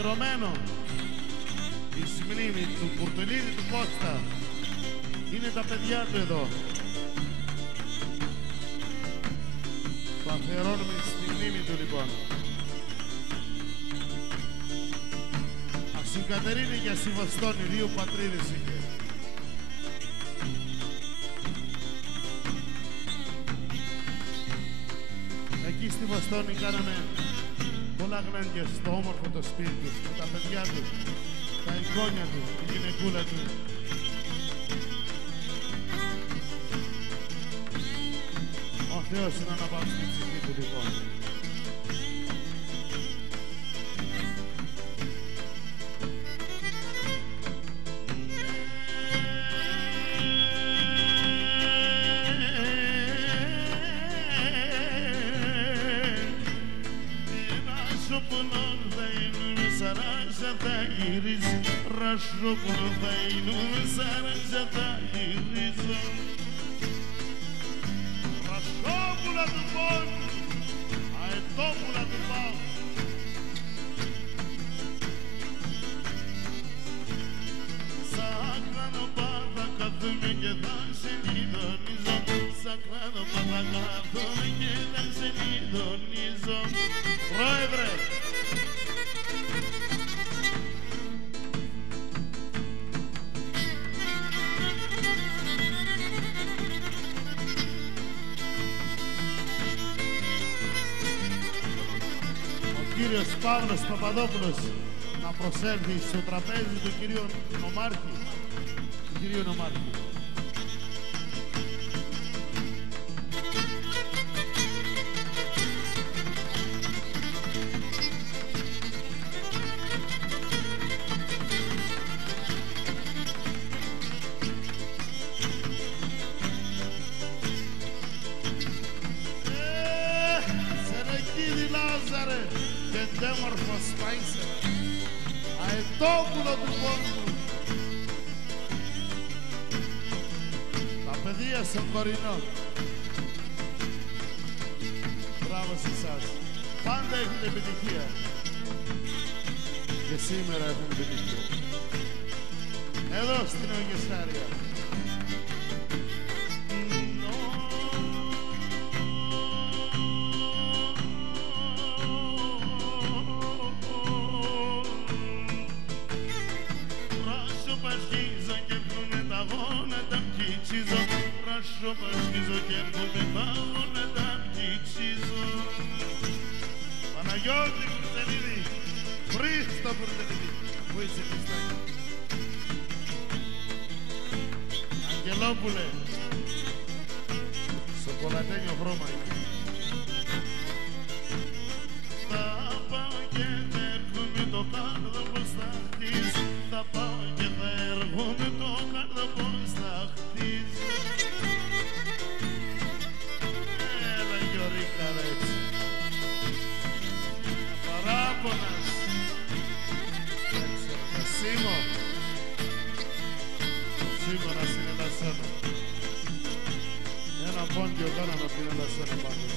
αφιερωμένο εις μνήμη του Κουρτουλίδη του Κώστα. Είναι τα παιδιά του εδώ. Το αφιερώνουμε στη μνήμη του λοιπόν. Ας η Κατερίνη και ας η Βοστόνη, δύο πατρίδες είχε. Εκεί στη Βοστόνη κάναμε πολλά γλέντια στο όμορφο το σπίτι του, με τα παιδιά του, τα εγγόνια του, τη γυναικούλα του. Ο Θεός είναι αναπαύσει την ψυχή του λοιπόν. Ρασόπουλο θα είναι σαράζα θα γυρίζω. Ρασόπουλα του πόνου, αετόπουλα του πάγου. Σαν κρανοπά θα καθούμε και θα σε ειδονίζω. Σαν κρανοπά θα καθούμε και θα σε ειδονίζω. Πρόεδρε! Ο κύριος Παύλος Παπαδόπουλος να προσέλθει στο τραπέζι του κυρίου Νομάρχη. Του κυρίου Νομάρχη. Λάζαρε και τέμορφο σπάισε αετόπουλο του πόντου. Τα παιδεία στον Κορινό. Μπράβο σε εσάς. Πάντα έχετε επιτυχία. Και σήμερα έχουν επιτυχία. Εδώ στην Αγγεσάρια. Ράσο πασχίζω και έρχομαι τα γόνατα πτύξιζω. Παναγιώτη Κουρτελίδη, Χρήστο Κουρτελίδη, πού είσαι Χριστάκη. Αγγελόπουλε, σοκολατένιο χρώμα είναι. Θα πάω και θα έρχομαι το κάρδο πως θα χτίσει. Θα πάω και θα έρχομαι το κάρδο πως θα χτίσει. Παράπονας Σίμω να συνελασσώνω. Ένα πόντιο κάνω να συνελασσώνω πάντως.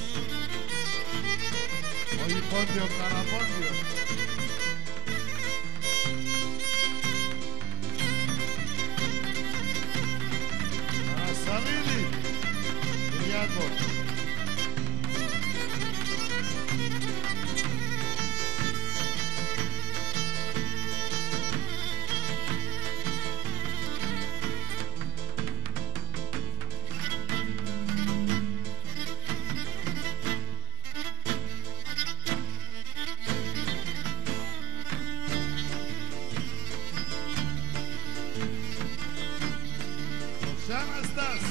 Όχι πόντιο, καραπόντιο. Ασαλίδη Κυριάκο. Αναστάς.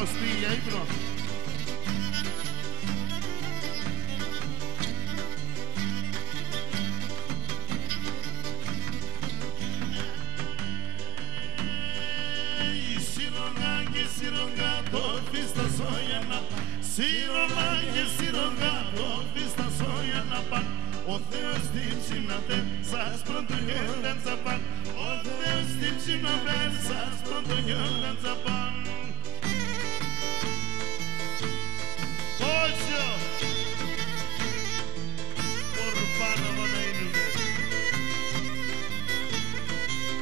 Αδάμος πήγε για ύπνο. Σιρογά το φίστα σόγια να παν. Σιρογά και σιρογά το φίστα σόγια να παν. Ο Θεός την ψήνατε σας πρωτογιόλαν τσαπάν. Ο Θεός την ψήνατε σας πρωτογιόλαν τσαπάν. Κότσιο! Ορπάνω μόνο είναι.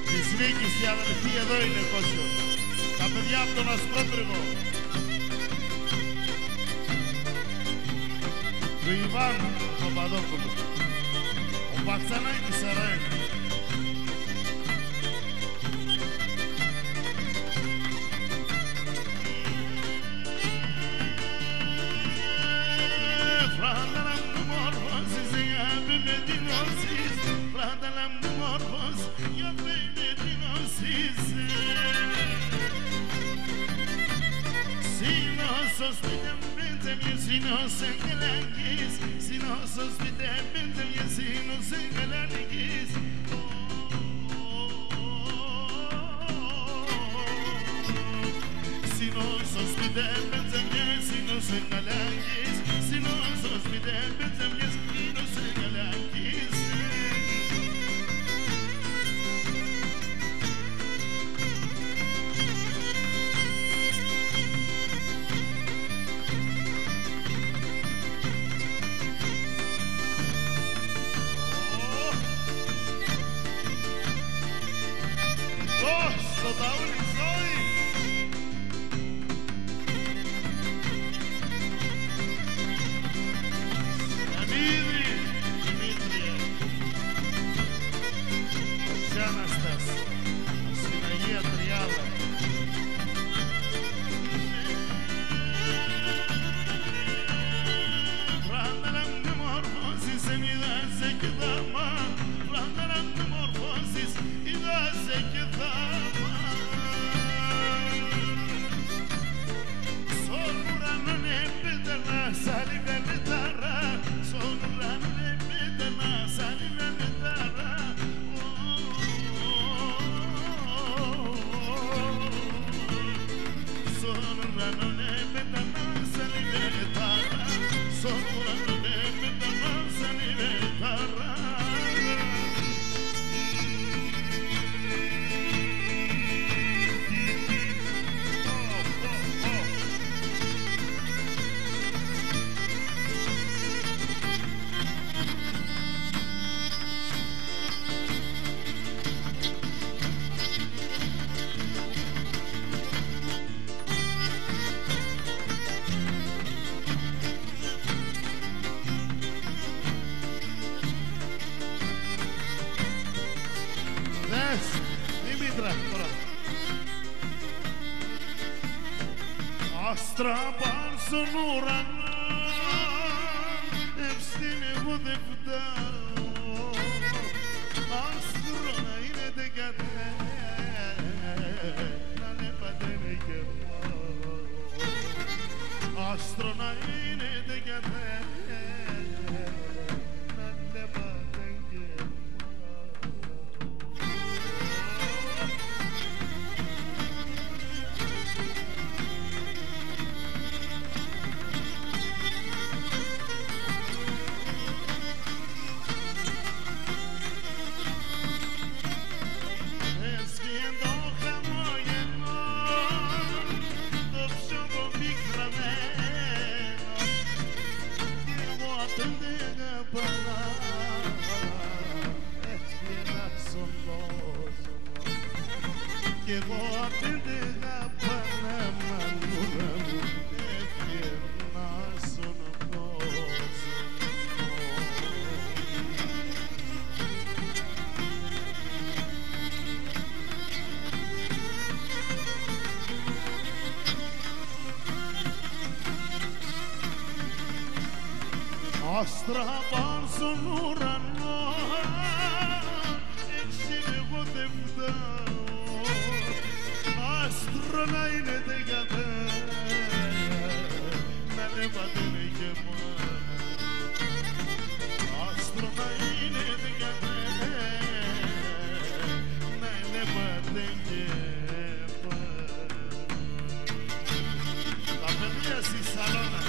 Της Νίκης η αδελφή εδώ είναι Κότσιο. Τα παιδιά από τον Ασπρότριγο. Του Ιβάν Παπαδόπουλου. Ο Πατσανάκης Σαρέν. Φράνταλα μου μόρφωσης, αγάπη με την όσεις. Φράνταλα μου μόρφωσης, αγάπη με την όσεις. Sinos engalangis, sinos hospital benzemye, sinos engalangis. Sinos hospital benzemye, sinos engalangis, sinos hospital benzemye, sinos engalangis. Άστρα στον ουρανό, ευθύν εγώ δεν φτάω. Άστρο να είναι τεκατέ, να λέπατε με κερνώ. Άστρο να είναι τεκατέ, να λέπατε κερνώ. Κι εγώ απέντεγα Παναμά νούρα μου, έφτιανα στον κόσμο. Άστρα παν στον ουρανό, έτσι εγώ δεν φτάω. Άστρο να είναι τεκατέ, πατέρα και μάνα. Άστρο να είναι δικαιωμένο, να είναι πατέρα και μάνα. Τα παιδιά στη σαλόνα.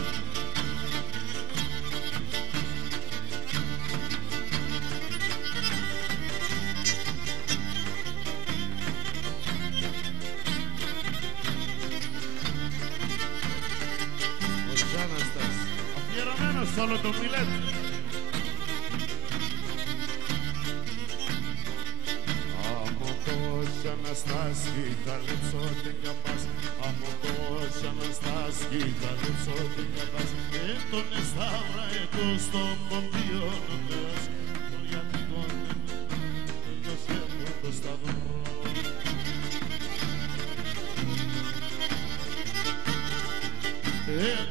Σ' όλο το Μιλέτ. Από τόση Αναστάση καλύψω την καπάς, από τόση Αναστάση καλύψω την καπάς, τον εσταύρα ετός των πομπίων νέας, τον γιατρικών το σέρνω το σταυρό.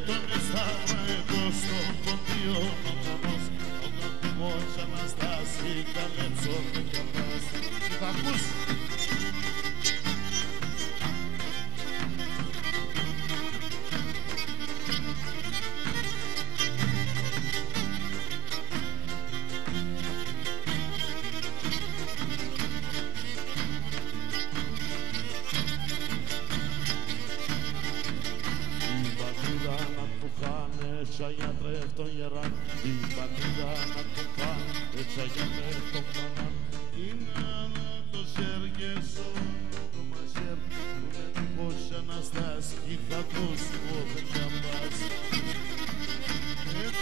Τον εσταύρα ετός των πομπίων νέας, όταν τιμώς Αναστάση καλύψω την καπάς. Θα ακούς. Έτσι γιατρεύει τον γεράν, η πατρίδα να του πάνε, έτσι γιατρεύει τον πανάν. Είναι το σέργεσο, το μασέρ, που δεν πως Αναστάς, κι θα το σκόβε καπάς.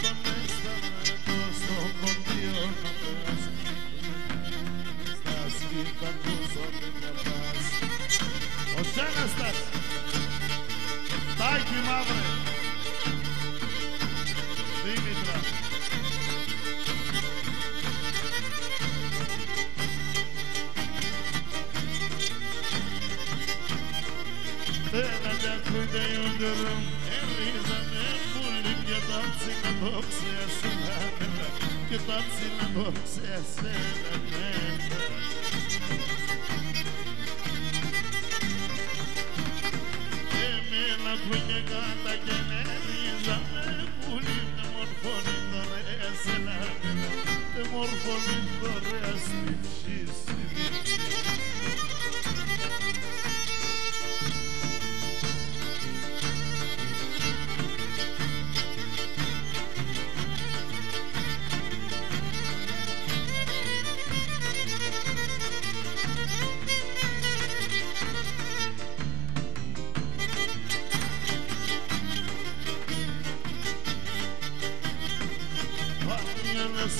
Τον έστανα το στο κοντίο να πας, Αναστάς, κι θα το σκόβε καπάς. Ο Σέναστας, Τάκη μαύρε. Δήμητρα. Ένα διακούτε ιούντερον, ερίζανε πουλί και τα ψηλαδόξια συνάμενα, και τα ψηλαδόξια συνάμενα. Εμένα κουνιέ κάτα και νερίζανε πουλί, τε μορφώνει δωρεά συνάμενα, τε μορφώνει δωρεά στη ψήση.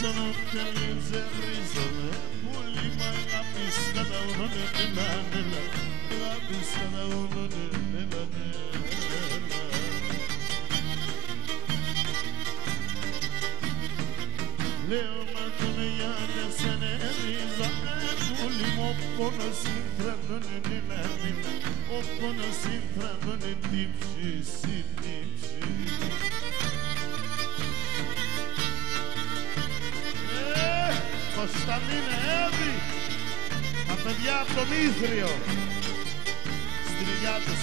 Sono felice risone, pulli ma la pisca da uno nella nella, la pisca da uno nella nella. Leo ma come iana se ne risone, pulli mo pono si entrano nella nella, o pono si entrano nei tipsi, si tipsi. Κωνσταντίνε Εύη, τα παιδιά από το Μήθριο, στην ηλιά τους.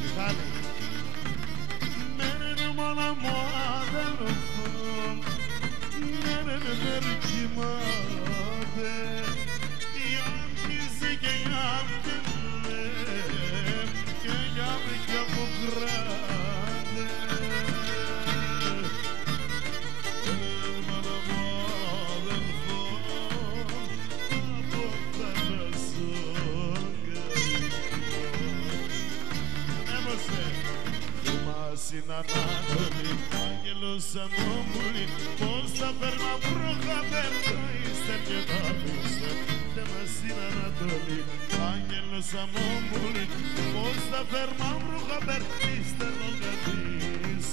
Μιχάλη. Μένε μόνο μου αδελφό, μένε με κοιμάται, η άγγιζε και η άγγελε, και η άγγελε και αποκράται. Στην Ανάτολη, άγγελος αμόμουλη, πώς θα φέρνα βρόχα πέρτα, ύστερ και τα πούστερ, και μας στην Ανατολή, άγγελος αμόμουλη, πώς θα φέρνα βρόχα πέρτα, ύστερ λογατής.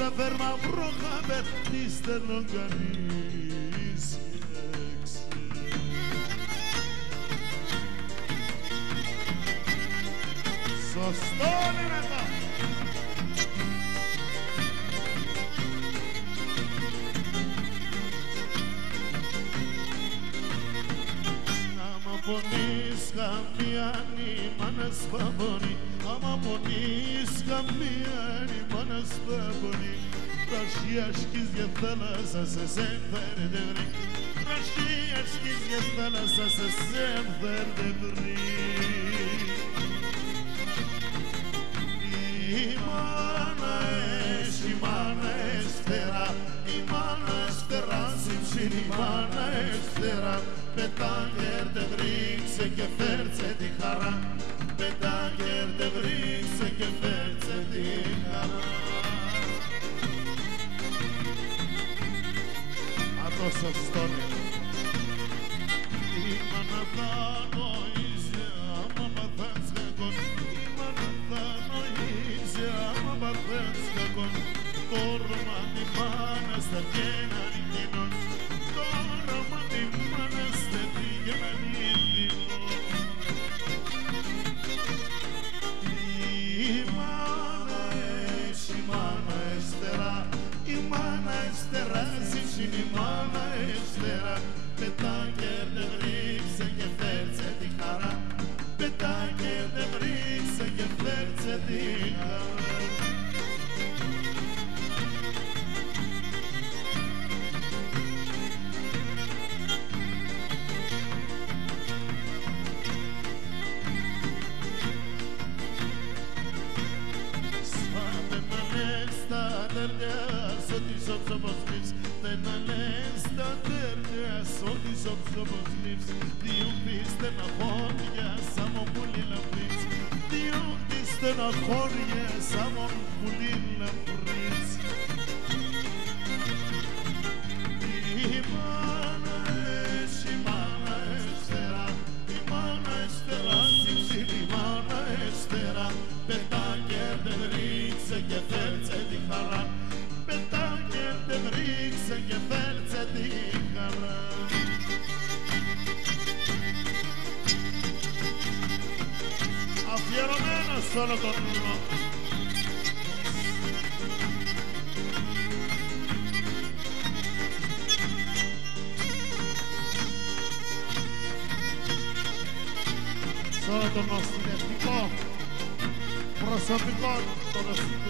στα φέρμα προχαμπέρ τη στέλνω κανείς έξι. Σωστό είναι μετά. Άμα πονείς καμιάνι μάνας παπονεί, άμα πονείς καμιάνι μάνας παπονεί, ρασχιάσκεις για θάλασσα σε σέμφερτε βρει, ρασχιάσκεις για θάλασσα σε σέμφερτε βρει. Η μάνα έσφαιρα, η μάνα έσφαιρα, συμψήν η μάνα έσφαιρα, πετάγερτε βρίξε και φέρτσε τη χαρά, πετάγερτε βρίξε και φέρτσε τη χαρά. Αυτό σωστό είναι. Η μάνα θα νοήσει άμα παθάς κακόν, η μάνα θα νοήσει άμα παθάς κακόν, το όρομα τη μάνα στα βγαίνα νικήνων, το όρομα τη μάνα στα βγαίνα νικήνων. Η μάνα έστερα, η μάνα έστερα, ζήσιν η μάνα έστερα, πετάγερτε βρίξε και φέρτσε τη χαρά, πετάγερτε βρίξε και φέρτσε τη χαρά. Δεν ανές τα τέρια ό,τι σώψω όπως λείψει, διότι στεναχώρια σαν μου πουλί λαμπρίτς, διότι στεναχώρια σαν μου πουλί λαμπρίτς. Η μάνα έσφαιρα, η μάνα έσφαιρα, συμψήν η μάνα έσφαιρα, πετάγερτε ρίξε και φέρτσε τη χαρά, πετάγερτε ρίξε και φέρτσε τη χαρά. Αφιερωμένος σ' όλο τον ουρανό. Σ' όλο τον νοσηλευτικό προσωπικό του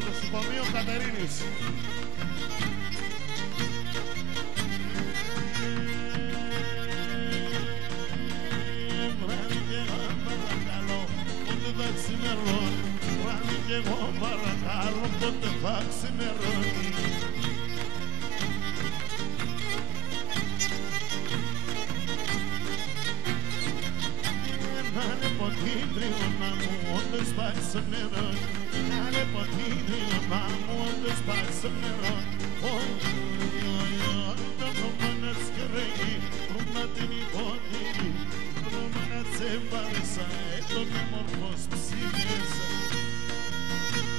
νοσοκομείου Κατερίνης. Βράδυ κι εγώ παρακαλώ πότε θα ξημερώνει. Να είναι ποτήτριο να μου όντως πάει στο νερό, να είναι ποτήτριο να μου όντως πάει στο νερό. Το κομμάνα σκρέγει, ρούμα την υπότιτλη, ρούμα να τσέμπαρισα, έτονε μορφός ψήνες.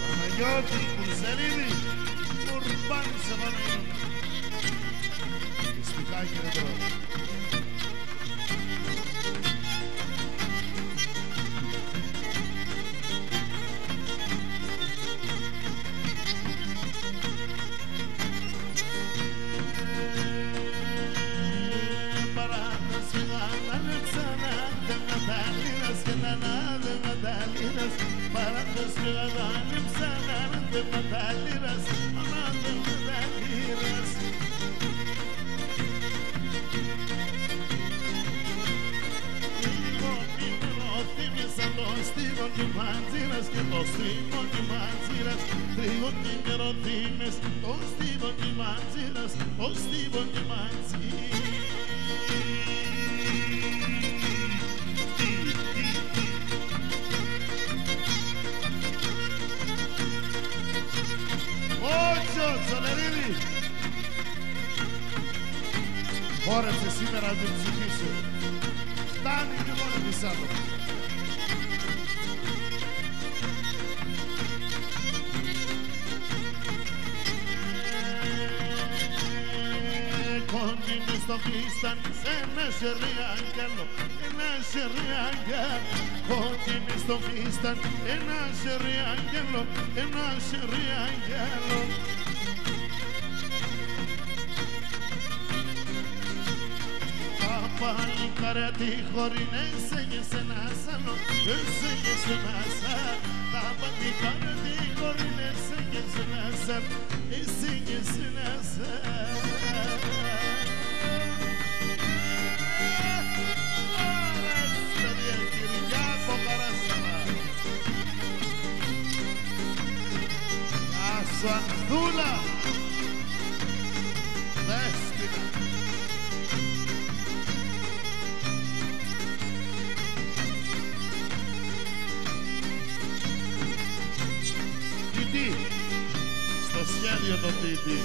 Παναγιώτη, Κουρσελίδη, μουρμπάνισε Παναγιώτη. Ισπικάκι ρε τώρα. Χόρεψε σήμερα την ψυχή σου. Φτάνει λοιπόν τη Σάββατο. Pakistan, ένα σερί άγγελο, ένα σερί άγγελο. Κόκκινη στο Pakistan, ένα σερί άγγελο, ένα σερί άγγελο. Τα παλικάρια τη χωρινέ έγισε ένα σαλό, έγισε ένα σαλό. Τα παλικάρια τη χωρινέ έγισε ένα σαλό, έγισε ένα σαλό. Σανδούλα, Δέσποινα. Τιτή, στο σχέδιο το Τιτή.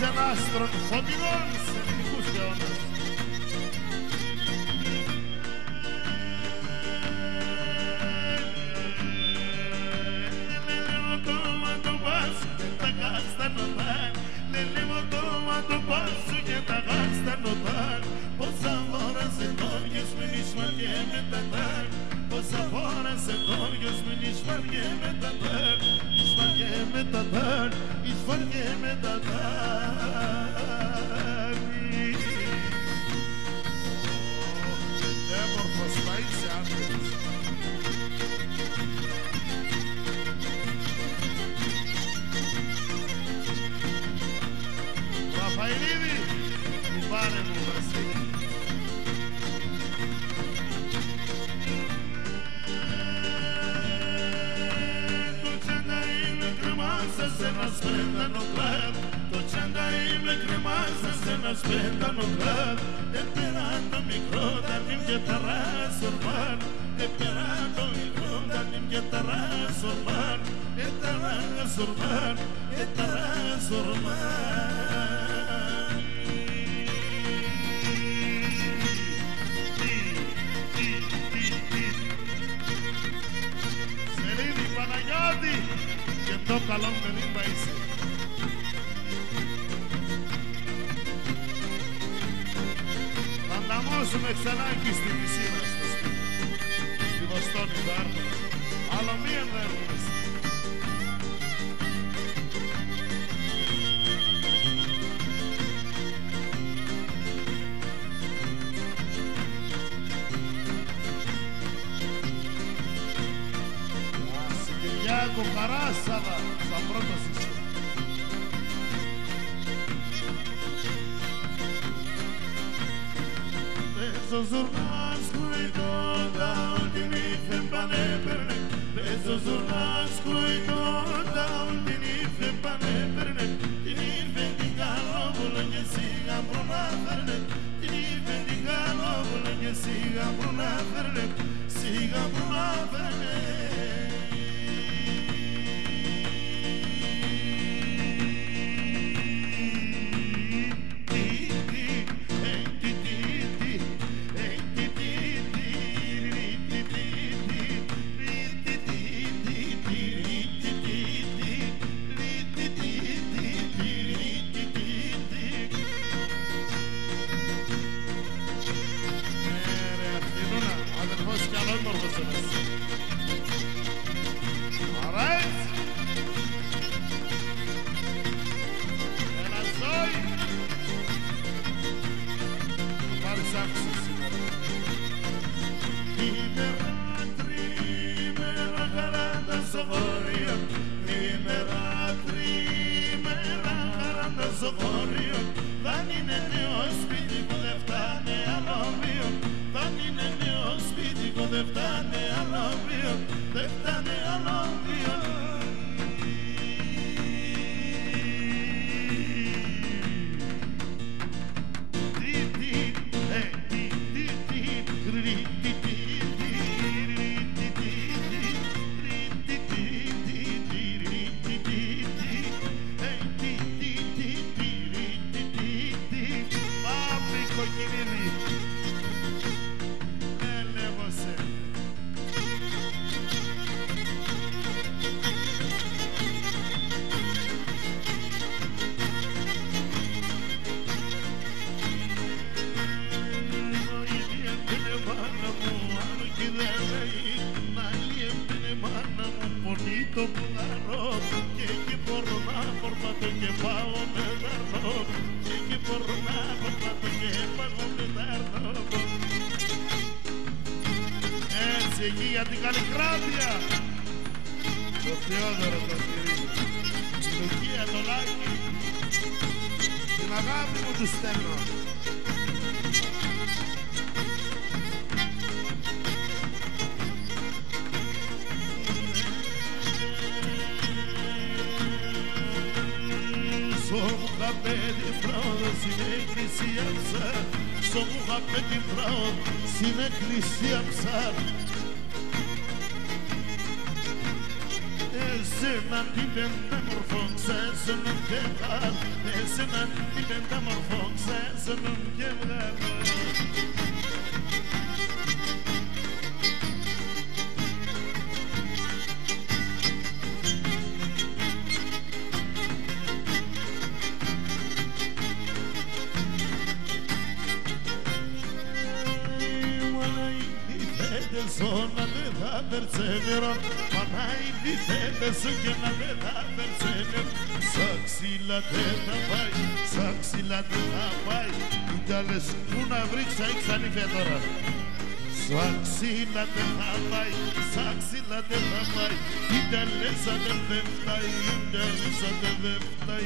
Έναν άστρον φωτεινών σε ελληνικούς αιώνας. Καλό παιδί θα είσαι. Θα ανταμώσουμε ξανά εκεί στη Μυσίνα, στο σπίτι. Στη Βοστόνη θα έρθουμε. Άλλο μία θα έρθουμε. Κυριάκο Χαράσαβα, στα πρώτα σύστημα. Esos urnas cuidaban, que ni se van a perder. που να φέρνε, σιγά που να φέρνε. Εκεί για την Καλλικράτεια το Θεόδωρο το Κυρίο, την Λουκία το Λάκη, την αγάπη μου του στέλνω. Σω μου χαπέ την φράουδο στην εκκλησία ψάρ, σω μου χαπέ την φράουδο στην εκκλησία ψάρ. Εσέναν την πεντάμορφο ξέσαινον και βγάλ, εσέναν την πεντάμορφο ξέσαινον και βγάλ. Zona de da percevero, mana indifende su che na de da percevero. Saxila de da pai, saxila de da pai. Ιταλές που να βρίξα ήξανη φέτορα. Saxila de da pai, saxila de da pai. Ιταλές αδερφεύτα, Ιταλές αδερφεύτα.